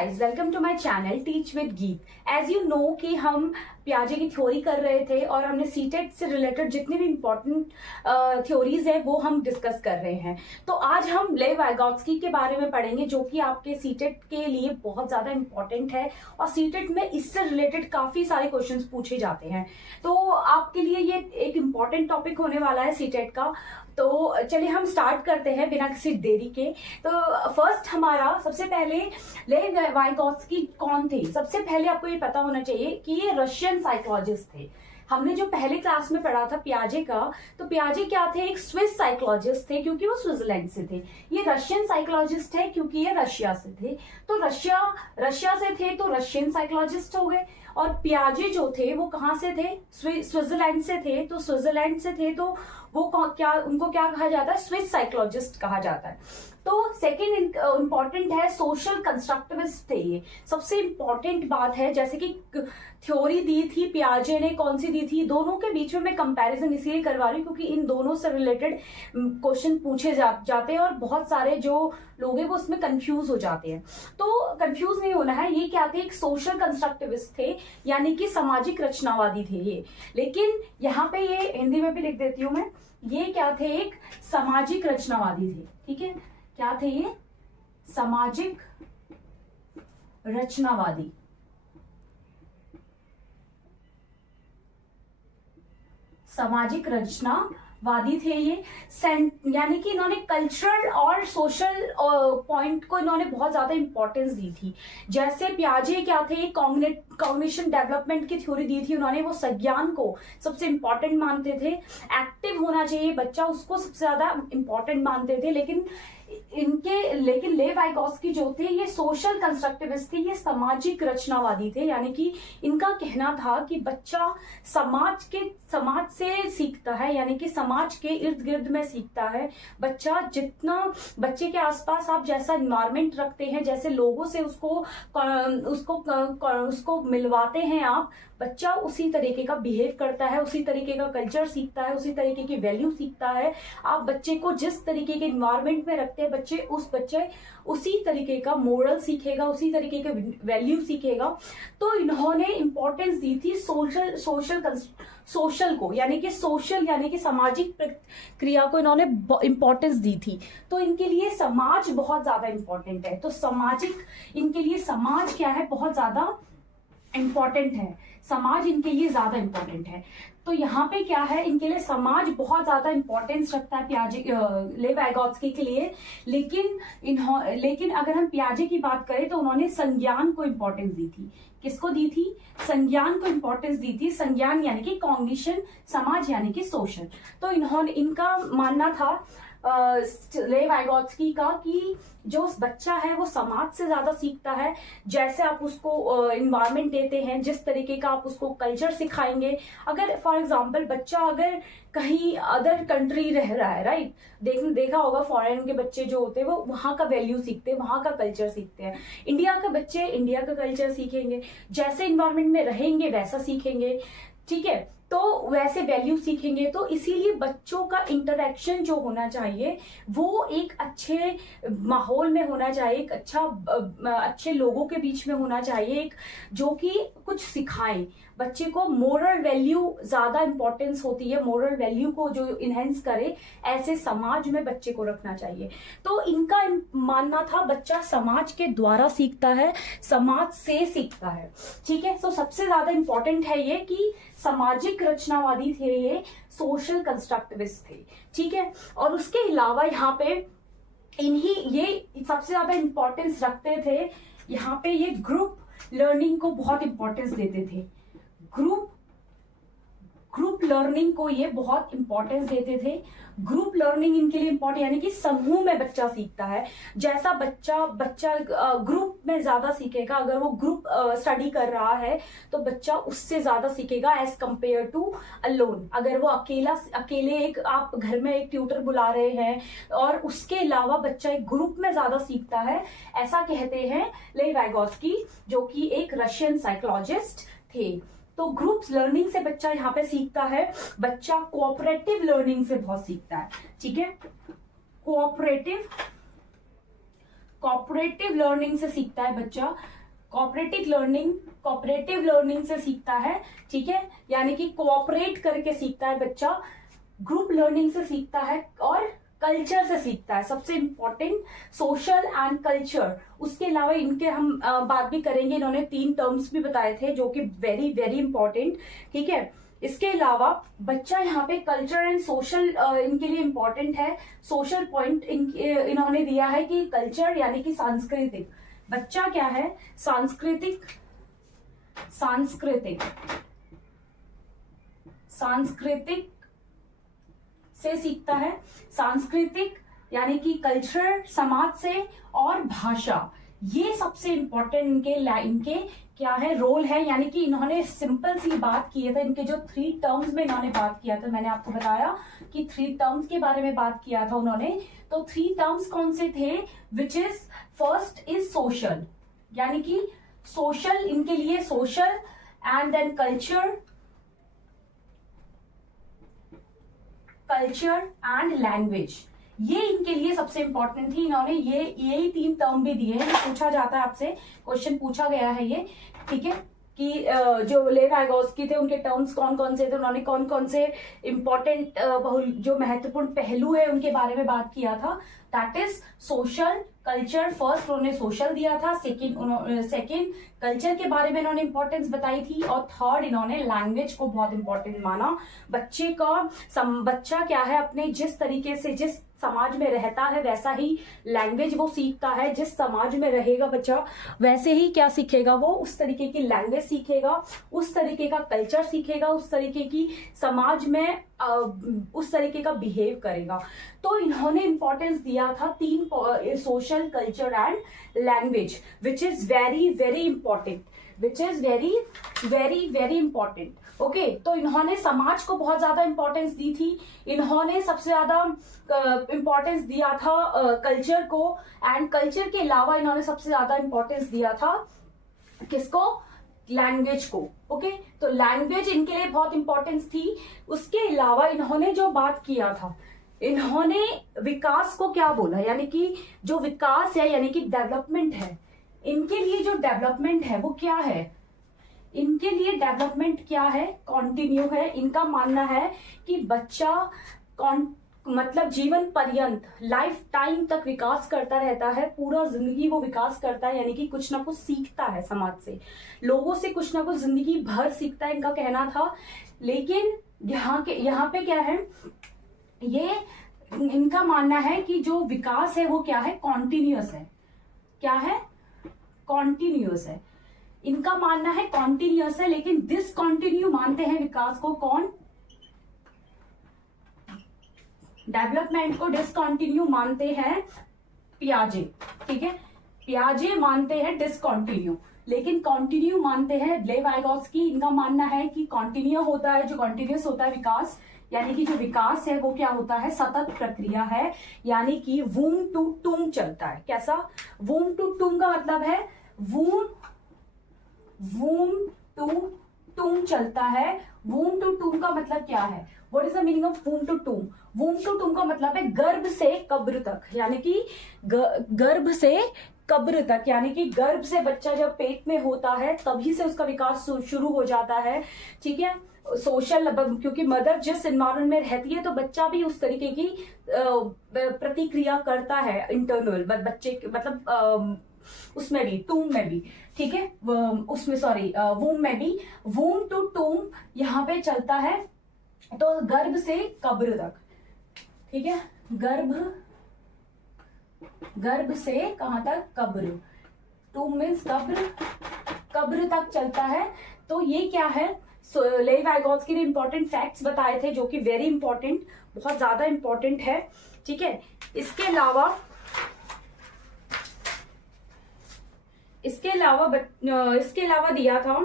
Guys, welcome to my channel teach with Geet. As you know कि हम पियाजे की theory कर रहे थे और हमने सीटेट से रिलेटेड जितने भी इम्पोर्टेंट थ्योरीज है वो हम डिस्कस कर रहे हैं। तो आज हम लेव वाइगोत्स्की के बारे में पढ़ेंगे जो कि आपके सीटेट के लिए बहुत ज्यादा इम्पोर्टेंट है और सीटेट में इससे रिलेटेड काफी सारे क्वेश्चंस पूछे जाते हैं। तो आपके लिए ये एक इम्पॉर्टेंट टॉपिक होने वाला है सीटेट का। तो चलिए हम स्टार्ट करते हैं बिना किसी देरी के। तो फर्स्ट हमारा सबसे पहले लेव वाइगोत्स्की कौन थे। सबसे पहले आपको ये पता होना चाहिए कि ये रशियन साइकोलॉजिस्ट थे। हमने जो पहले क्लास में पढ़ा था पियाजे का, तो पियाजे क्या थे, एक स्विस साइकोलॉजिस्ट थे क्योंकि वो स्विट्जरलैंड से थे। ये रशियन साइकोलॉजिस्ट है क्योंकि ये रशिया से थे। तो रशिया से थे तो रशियन साइकोलॉजिस्ट हो गए। और पियाजे जो थे वो कहाँ से थे, स्विट्जरलैंड से थे। तो स्विट्जरलैंड से थे तो वो उनको क्या कहा जाता है, स्विस साइकोलॉजिस्ट कहा जाता है। तो सेकेंड इंपॉर्टेंट है, सोशल कंस्ट्रक्टिविस्ट थे ये। सबसे इंपॉर्टेंट बात है, जैसे कि थ्योरी दी थी पियाजे ने, कौन सी दी थी, दोनों के बीच में मैं कंपैरिजन इसलिए करवा रही हूँ क्योंकि इन दोनों से रिलेटेड क्वेश्चन पूछे जाते हैं और बहुत सारे जो लोग हैं वो उसमें कंफ्यूज हो जाते हैं। तो कंफ्यूज नहीं होना है। ये क्या थे, एक सोशल कंस्ट्रक्टिविस्ट थे, यानी कि सामाजिक रचनावादी थे ये। लेकिन यहाँ पे ये हिंदी में भी लिख देती हूँ मैं, ये क्या थे, एक सामाजिक रचनावादी थे। ठीक है, क्या थे ये, सामाजिक रचनावादी। सामाजिक रचनावादी थे ये। यानी कि इन्होंने कल्चरल और सोशल पॉइंट को इन्होंने बहुत ज्यादा इंपॉर्टेंस दी थी। जैसे पियाजे क्या थे, कॉग्निशन डेवलपमेंट की थ्योरी दी थी उन्होंने, वो संज्ञान को सबसे इंपॉर्टेंट मानते थे। एक्टिव होना चाहिए बच्चा, उसको सबसे ज्यादा इंपॉर्टेंट मानते थे। लेकिन लेव वाइगोत्स्की जो थे ये सोशल कंस्ट्रक्टिविस्ट थे, ये सामाजिक रचनावादी थे। यानी कि इनका कहना था कि बच्चा समाज से सीखता है, यानी कि समाज के इर्द गिर्द में सीखता है। बच्चा जितना, बच्चे के आसपास आप जैसा इन्वायरमेंट रखते हैं, जैसे लोगों से उसको मिलवाते हैं आप, बच्चा उसी तरीके का बिहेव करता है, उसी तरीके का कल्चर सीखता है, उसी तरीके की वैल्यू सीखता है। आप बच्चे को जिस तरीके के इन्वायरमेंट में रखते हैं, बच्चे उसी तरीके का मोरल सीखेगा, उसी तरीके के वैल्यू सीखेगा। तो इन्होंने इंपॉर्टेंस दी थी सोशल को, यानी कि सामाजिक क्रिया को इन्होंने इंपॉर्टेंस दी थी। तो इनके लिए समाज बहुत ज्यादा इंपॉर्टेंट है। तो इनके लिए समाज क्या है, बहुत ज्यादा इंपॉर्टेंट है। समाज इनके लिए ज्यादा इंपॉर्टेंट है। तो यहाँ पे क्या है, इनके लिए समाज बहुत ज्यादा इंपॉर्टेंस रखता है लेव वाइगोत्स्की के लिए। लेकिन अगर हम पियाजे की बात करें तो उन्होंने संज्ञान को इंपॉर्टेंस दी थी। किसको दी थी, संज्ञान को इंपॉर्टेंस दी थी। संज्ञान यानी कि कॉग्निशन, समाज यानी कि सोशल। तो इनका मानना था लेव वाइगोत्स्की का कि जो बच्चा है वो समाज से ज्यादा सीखता है। जैसे आप उसको इन्वायरमेंट देते हैं, जिस तरीके का आप उसको कल्चर सिखाएंगे। अगर फॉर एग्जांपल बच्चा अगर कहीं अदर कंट्री रह रहा है, राइट, देखा होगा फॉरेन के बच्चे जो होते हैं वो वहां का वैल्यू सीखते हैं, वहां का कल्चर सीखते हैं। इंडिया के बच्चे इंडिया का कल्चर सीखेंगे, जैसे इन्वायरमेंट में रहेंगे वैसा सीखेंगे। ठीक है, तो वैसे वैल्यू सीखेंगे। तो इसीलिए बच्चों का इंटरेक्शन जो होना चाहिए वो एक अच्छे माहौल में होना चाहिए, एक अच्छे लोगों के बीच में होना चाहिए, एक जो कि कुछ सिखाए बच्चे को। मोरल वैल्यू ज्यादा इंपॉर्टेंस होती है, मोरल वैल्यू को जो इनहेंस करे, ऐसे समाज में बच्चे को रखना चाहिए। तो इनका मानना था बच्चा समाज के द्वारा सीखता है, समाज से सीखता है। ठीक है, तो सबसे ज्यादा इंपॉर्टेंट है ये कि सामाजिक रचनावादी थे ये, सोशल कंस्ट्रक्टिविस्ट थे। ठीक है, और उसके अलावा यहाँ पे ये सबसे ज्यादा इंपॉर्टेंस रखते थे। यहाँ पे ये ग्रुप लर्निंग को बहुत इंपॉर्टेंस देते थे। ग्रुप लर्निंग को ये बहुत इंपॉर्टेंस देते थे। ग्रुप लर्निंग इनके लिए इंपॉर्टेंट, यानी कि समूह में बच्चा सीखता है। जैसा बच्चा ग्रुप में ज्यादा सीखेगा, अगर वो ग्रुप स्टडी कर रहा है तो बच्चा उससे ज्यादा सीखेगा एज कंपेयर टू अलोन। अगर वो अकेले एक आप घर में एक ट्यूटर बुला रहे हैं और उसके अलावा बच्चा एक ग्रुप में ज्यादा सीखता है, ऐसा कहते हैं लेव वाइगोत्स्की जो कि एक रशियन साइकोलॉजिस्ट थे। तो ग्रुप लर्निंग से बच्चा यहाँ पे सीखता है। बच्चा कोऑपरेटिव लर्निंग से बहुत सीखता है। ठीक है, कोऑपरेटिव लर्निंग से सीखता है बच्चा, कोऑपरेटिव लर्निंग से सीखता है, ठीक है, यानी कि कोऑपरेट करके सीखता है बच्चा, ग्रुप लर्निंग से सीखता है और कल्चर से सीखता है। सबसे इंपॉर्टेंट सोशल एंड कल्चर। उसके अलावा इनके हम बात भी करेंगे, इन्होंने 3 टर्म्स भी बताए थे जो कि वेरी वेरी इंपॉर्टेंट, ठीक है। इसके अलावा बच्चा यहाँ पे कल्चर एंड सोशल इनके लिए इंपॉर्टेंट है। सोशल पॉइंट इन्होंने दिया है कि कल्चर यानी कि सांस्कृतिक, बच्चा क्या है सांस्कृतिक से सीखता है। सांस्कृतिक यानी कि कल्चर, समाज से, और भाषा, ये सबसे इंपॉर्टेंट इनके क्या है रोल है। यानी कि इन्होंने सिंपल सी बात की है, इनके जो 3 टर्म्स में इन्होंने बात किया था, मैंने आपको बताया कि 3 टर्म्स के बारे में बात किया था उन्होंने। तो 3 टर्म्स कौन से थे, which is first is social, यानी कि सोशल इनके लिए social, and then culture and language, ये इनके लिए सबसे इंपॉर्टेंट थी। इन्होंने यही 3 टर्म भी दिए हैं, पूछा जाता है आपसे, क्वेश्चन पूछा गया है ये, ठीक है, कि जो लेव वाइगोत्स्की थे उनके टर्म्स कौन कौन से थे, उन्होंने कौन कौन से इंपॉर्टेंट जो महत्वपूर्ण पहलू है उनके बारे में बात किया था। That is social culture, first उन्होंने सोशल दिया था, सेकेंड कल्चर के बारे में इन्होंने इंपॉर्टेंस बताई थी, और थर्ड इन्होंने लैंग्वेज को बहुत इंपॉर्टेंट माना। बच्चा क्या है अपने जिस तरीके से जिस समाज में रहता है वैसा ही लैंग्वेज वो सीखता है। जिस समाज में रहेगा बच्चा वैसे ही क्या सीखेगा, वो उस तरीके की लैंग्वेज सीखेगा, उस तरीके का कल्चर सीखेगा, उस तरीके की समाज में उस तरीके का बिहेव करेगा। तो इन्होंने इंपॉर्टेंस दिया था 3 social, culture and language, which is very very important, very important. Okay, तो इन्होंने समाज को बहुत ज्यादा इंपॉर्टेंस दी थी। इन्होंने सबसे ज्यादा इंपॉर्टेंस दिया था कल्चर को, एंड कल्चर के अलावा इन्होंने सबसे ज्यादा इंपॉर्टेंस दिया था किसको, लैंग्वेज को। ओके, तो लैंग्वेज इनके लिए बहुत इंपॉर्टेंस थी। उसके अलावा इन्होंने जो बात किया था, इन्होंने विकास को क्या बोला, यानी कि जो विकास है यानी कि डेवलपमेंट है, इनके लिए जो डेवलपमेंट है वो क्या है, इनके लिए डेवलपमेंट क्या है, कॉन्टिन्यू है। इनका मानना है कि बच्चा मतलब जीवन पर्यंत, लाइफ टाइम तक विकास करता रहता है, पूरा जिंदगी वो विकास करता है, यानी कि कुछ ना कुछ सीखता है समाज से, लोगों से कुछ ना कुछ जिंदगी भर सीखता है, इनका कहना था। लेकिन यहाँ पे क्या है, ये इनका मानना है कि जो विकास है वो क्या है, कॉन्टिन्यूअस है। क्या है, कॉन्टिन्यूअस है। इनका मानना है कॉन्टिन्यूअस है, लेकिन डिसकॉन्टिन्यू मानते हैं विकास को कौन, डेवलपमेंट को डिसकॉन्टिन्यू मानते हैं पियाजे, ठीक है, पियाजे मानते हैं डिसकॉन्टिन्यू, लेकिन कॉन्टिन्यू मानते हैं लेव वाइगोत्स्की। इनका मानना है कि कॉन्टिन्यू होता है, जो कॉन्टिन्यूअस होता है विकास, यानी कि जो विकास है वो क्या होता है, सतत प्रक्रिया है, यानी कि वूम टू टूम चलता है। कैसा, वूम टू टूम का मतलब है वूम टू टूम चलता है। वूम टू टूम का मतलब क्या है, what is the meaning of womb to tomb? Womb to tomb का मतलब है गर्भ से कब्र तक, यानी कि गर्भ से कब्र तक, यानी कि गर्भ से बच्चा जब पेट में होता है तभी से उसका विकास शुरू हो जाता है, ठीक है। सोशल, क्योंकि मदर जिस एनवायरनमेंट में रहती है तो बच्चा भी उस तरीके की प्रतिक्रिया करता है इंटरनल, बच्चे मतलब उसमें भी, टूम में भी, ठीक है, उसमें सॉरी वूम में भी, वूम टू टूम यहाँ पे चलता है, तो गर्भ से कब्र तक, ठीक है, गर्भ से कहां तक, कब्र, टूम मीन्स कब्र तक चलता है। तो ये क्या है, लेव वाइगोत्स्की ने इंपॉर्टेंट फैक्ट्स बताए थे जो कि वेरी इंपॉर्टेंट, बहुत ज्यादा इंपॉर्टेंट है, ठीक है। इसके अलावा दिया था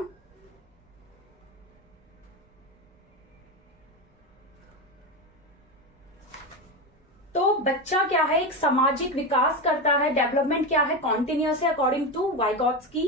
तो बच्चा क्या है, एक सामाजिक विकास करता है, डेवलपमेंट क्या है, कॉन्टिन्यूअस है अकॉर्डिंग टू वाइगोत्स्की,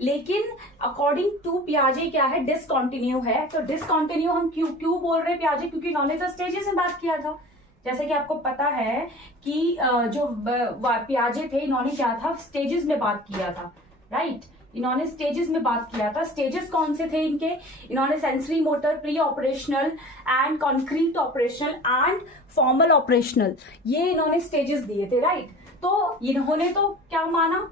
लेकिन अकॉर्डिंग टू पियाजे क्या है, डिसकॉन्टिन्यू है। तो डिसकॉन्टिन्यू हम क्यों बोल रहे हैं पियाजे, क्योंकि इन्होंने तो स्टेजेस में बात किया था जैसे कि आपको पता है कि जो पियाजे थे, इन्होंने क्या था, स्टेजेस में बात किया था, राइट। इन्होंने स्टेजेस में बात किया था। स्टेजेस कौन से थे इनके? इन्होंने sensory motor, pre operational and concrete operational and formal operational, ये इन्होंने स्टेजेस दिए थे, राइट। तो इन्होंने तो क्या माना,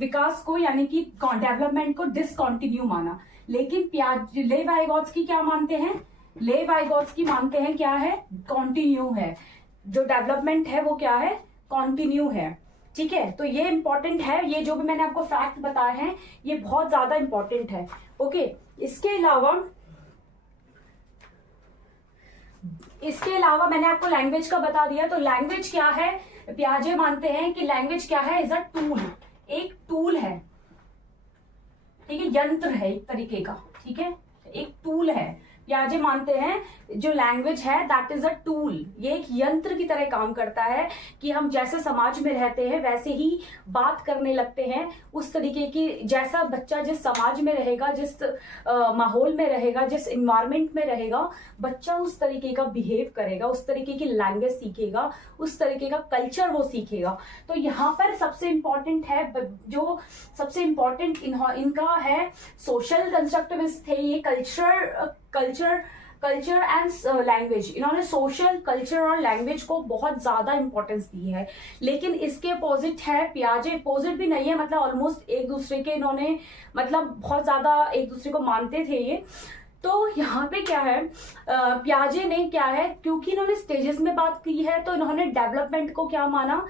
विकास को यानी कि डेवलपमेंट को डिसकंटिन्यू माना। लेकिन लेव वाइगोत्स्की क्या मानते हैं? लेव वाइगोत्स्की मानते हैं क्या है? कॉन्टिन्यू है। जो डेवलपमेंट है वो क्या है? कॉन्टिन्यू है, ठीक है। तो ये इंपॉर्टेंट है, ये जो भी मैंने आपको फैक्ट बताए हैं ये बहुत ज्यादा इंपॉर्टेंट है, ओके। इसके अलावा मैंने आपको लैंग्वेज का बता दिया। तो लैंग्वेज क्या है? पियाजे मानते हैं कि लैंग्वेज क्या है? इज अ टूल, एक टूल है, ठीक है, यंत्र है एक तरीके का, ठीक है, एक टूल है। पियाजे मानते हैं जो लैंग्वेज है दैट इज अ टूल, ये एक यंत्र की तरह काम करता है कि हम जैसे समाज में रहते हैं वैसे ही बात करने लगते हैं, उस तरीके की, जैसा बच्चा जिस समाज में रहेगा, जिस माहौल में रहेगा, जिस इन्वायरमेंट में रहेगा, बच्चा उस तरीके का बिहेव करेगा, उस तरीके की लैंग्वेज सीखेगा, उस तरीके का कल्चर वो सीखेगा। तो यहाँ पर सबसे इंपॉर्टेंट है, जो सबसे इंपॉर्टेंट इनका है, सोशल कंस्ट्रक्टिविस्ट थे ये, कल्चर एंड लैंग्वेज। इन्होंने सोशल, कल्चर और लैंग्वेज को बहुत ज्यादा इंपॉर्टेंस दी है। लेकिन इसके अपोजिट है पियाजे, अपोजिट भी नहीं है, मतलब ऑलमोस्ट एक दूसरे के इन्होंने, मतलब बहुत ज्यादा एक दूसरे को मानते थे ये। तो यहाँ पे क्या है, पियाजे ने क्या है, क्योंकि इन्होंने स्टेजेस में बात की है तो इन्होंने डेवलपमेंट को क्या माना?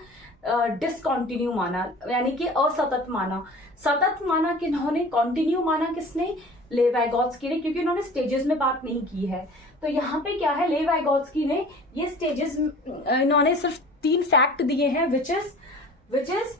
डिसकंटिन्यू माना, यानी कि असतत माना। सतत माना कि इन्होंने, कंटिन्यू माना किसने? लेव वाइगोत्स्की ने, क्योंकि उन्होंने स्टेजेस में बात नहीं की है। तो यहाँ पे क्या है, लेव वाइगोत्स्की ने ये स्टेजेस, इन्होंने सिर्फ 3 फैक्ट दिए हैं, which is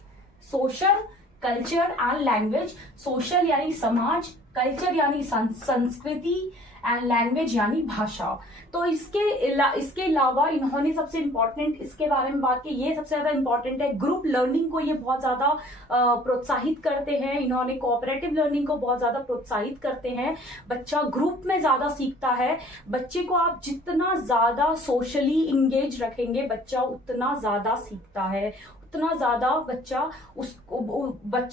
social, culture and language. Social यानी समाज, कल्चर यानी संस्कृति एंड लैंग्वेज यानी भाषा। तो इसके अलावा इन्होंने सबसे इंपॉर्टेंट इसके बारे में बात की, ये सबसे ज्यादा इंपॉर्टेंट है, ग्रुप लर्निंग को ये बहुत ज्यादा प्रोत्साहित करते हैं। इन्होंने कोऑपरेटिव लर्निंग को बहुत ज्यादा प्रोत्साहित करते हैं। बच्चा ग्रुप में ज्यादा सीखता है। बच्चे को आप जितना ज्यादा सोशली इंगेज रखेंगे, बच्चा उतना ज्यादा सीखता है, उतना ज्यादा बच्चा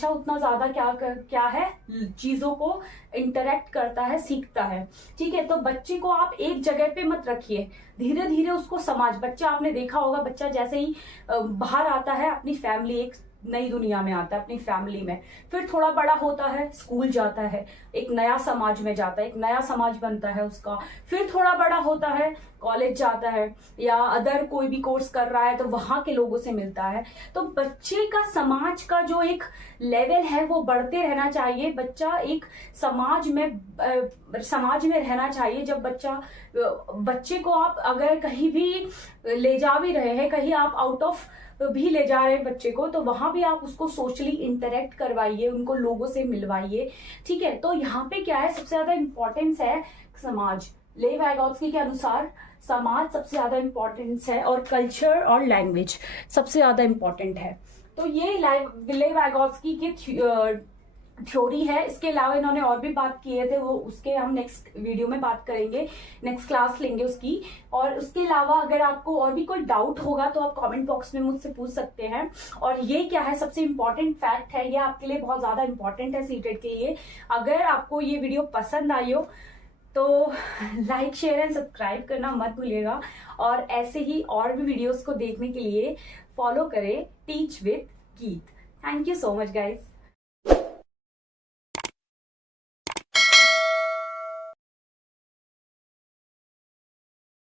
उतना ज्यादा क्या है, चीजों को इंटरेक्ट करता है, सीखता है, ठीक है। तो बच्चे को आप एक जगह पे मत रखिए, धीरे धीरे उसको बच्चा, आपने देखा होगा, बच्चा जैसे ही बाहर आता है अपनी फैमिली, एक नई दुनिया में आता है अपनी फैमिली में, फिर थोड़ा बड़ा होता है, स्कूल जाता है, एक नया समाज में जाता है, एक नया समाज बनता है उसका, फिर थोड़ा बड़ा होता है, कॉलेज जाता है या अदर कोई भी कोर्स कर रहा है तो वहां के लोगों से मिलता है। तो बच्चे का समाज का जो एक लेवल है वो बढ़ते रहना चाहिए। बच्चा एक समाज में रहना चाहिए। जब बच्चे को आप अगर कहीं भी ले जा भी रहे हैं, कहीं आप आउट ऑफ भी ले जा रहे हैं बच्चे को, तो वहां भी आप उसको सोशली इंटरेक्ट करवाइए, उनको लोगों से मिलवाइए, ठीक है। तो यहाँ पे क्या है, सबसे ज्यादा इंपॉर्टेंस है समाज। लेव वाइगोत्स्की के अनुसार समाज सबसे ज्यादा इंपॉर्टेंस है और कल्चर और लैंग्वेज सबसे ज्यादा इंपॉर्टेंट है। तो ये लेव वाइगोत्स्की की थ्योरी है। इसके अलावा इन्होंने और भी बात किए थे, वो उसके हम नेक्स्ट वीडियो में बात करेंगे, नेक्स्ट क्लास लेंगे उसकी। और उसके अलावा अगर आपको और भी कोई डाउट होगा तो आप कमेंट बॉक्स में मुझसे पूछ सकते हैं। और ये क्या है, सबसे इंपॉर्टेंट फैक्ट है, ये आपके लिए बहुत ज्यादा इंपॉर्टेंट है सीटेट के लिए। अगर आपको ये वीडियो पसंद आई हो तो लाइक, शेयर एंड सब्सक्राइब करना मत भूलिएगा। और ऐसे ही और भी वीडियोस को देखने के लिए फॉलो करें टीच विद गीत। Thank you so much guys.